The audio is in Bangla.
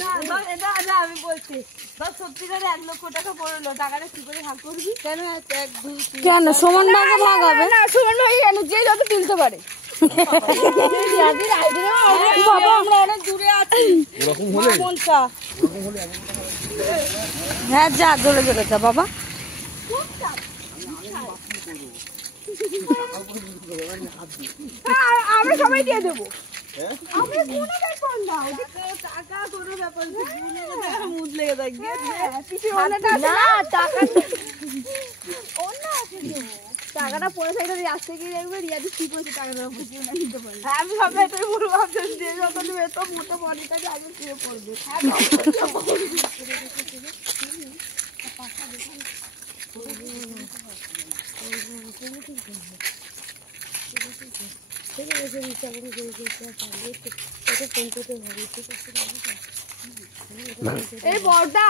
না এটা আমি বলছি সত্যিকারে 1 লক্ষ টাকা পড়লো, টাকাটা কি করে ভাগ করবি? কেন সমান ভাগে ভাগ হবে না? সমান ভাগে কেন? যে যত তুলতে পারে। বাবা আমরা অনেক দূরে আছি। হ্যাঁ যা জোরে জোরে যা বাবা। আমরা সবাই দিয়ে দেবো। আমরা কোনো ব্যাপার না, টাকা কোনো ব্যাপার না। মুদ লেগে থাকবে না টাকা, টাকাটা পরে সাইডে আসতে গিয়ে দেখবে রিয়াদি কি করছে, টাকাটা বুঝিয়ে না নিতে পারে। আমি ভাবলাম এটাই বলবো, ভাবছেন যে যত নেবে তো মোটা বডিটাকে আগে শুয়ে পড়বে। এই বড়টা